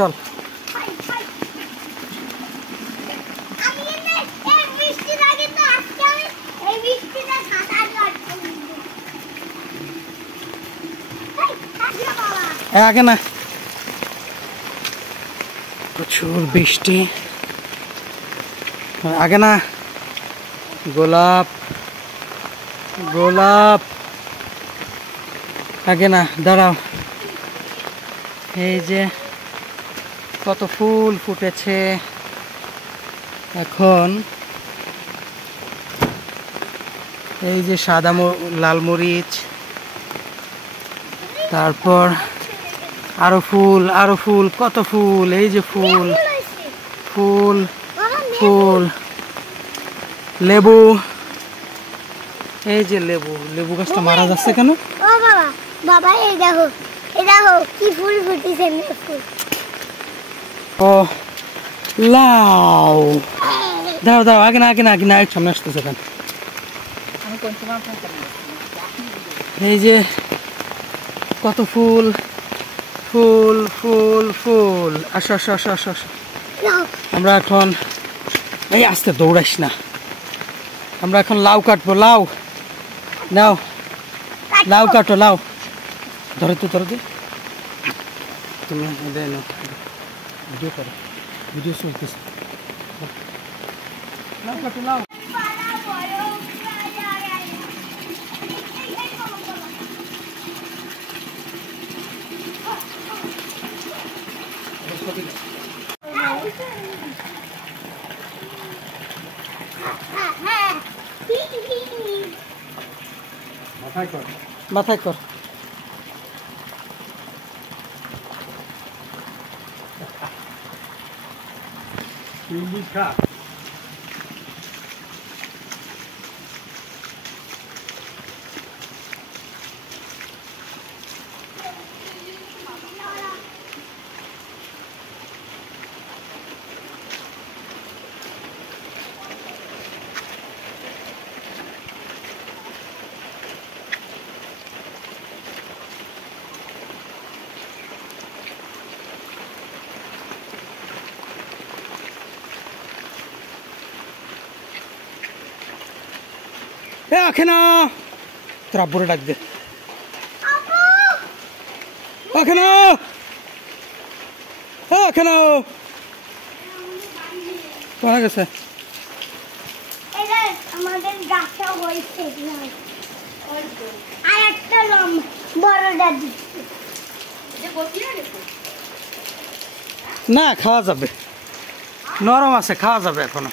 চল। আগে না, প্রচুর বৃষ্টি, আগে না। গোলাপ গোলাপ আগে না, দাঁড়াও। এই যে কত ফুল ফুটেছে এখন। এই যে সাদা লাল মরিচ, তারপর আরো ফুল, আরো ফুল, কত ফুল। এই যে ফুল ফুল ফুল, লেবু, এই যে লেবু। লেবু গাছটা মারা যাচ্ছে কেন? ও বাবা, বাবা এই দেখো, এই দেখো কি ফুল ফুটেছে। ও লাউ, দাও দাও, আগে না, আগে না, আগে না, সামনে আসতেছে কেন? এই যে কত ফুল ফুল ফুল ফুল। আসো আসো আসো আসো আসো। আমরা এখন, এই আস্তে দৌড়াইস না, আমরা এখন লাউ কাটবো। লাউ নাও, লাউ কাটো, লাউ ধরে তো, ধরে দে তুমি। ভিডিও করো, ভিডিও চলতেছে। লাউ কাটো, লাউ। মাথায় কর। এখানে তোর আব্বুরে ডাক দে। এখানে এখানে কোন গেছে? আমাদের গাছটা হয়েছে আর একটা বড়টা না, খাওয়া যাবে, নরম আছে, খাওয়া যাবে এখনো।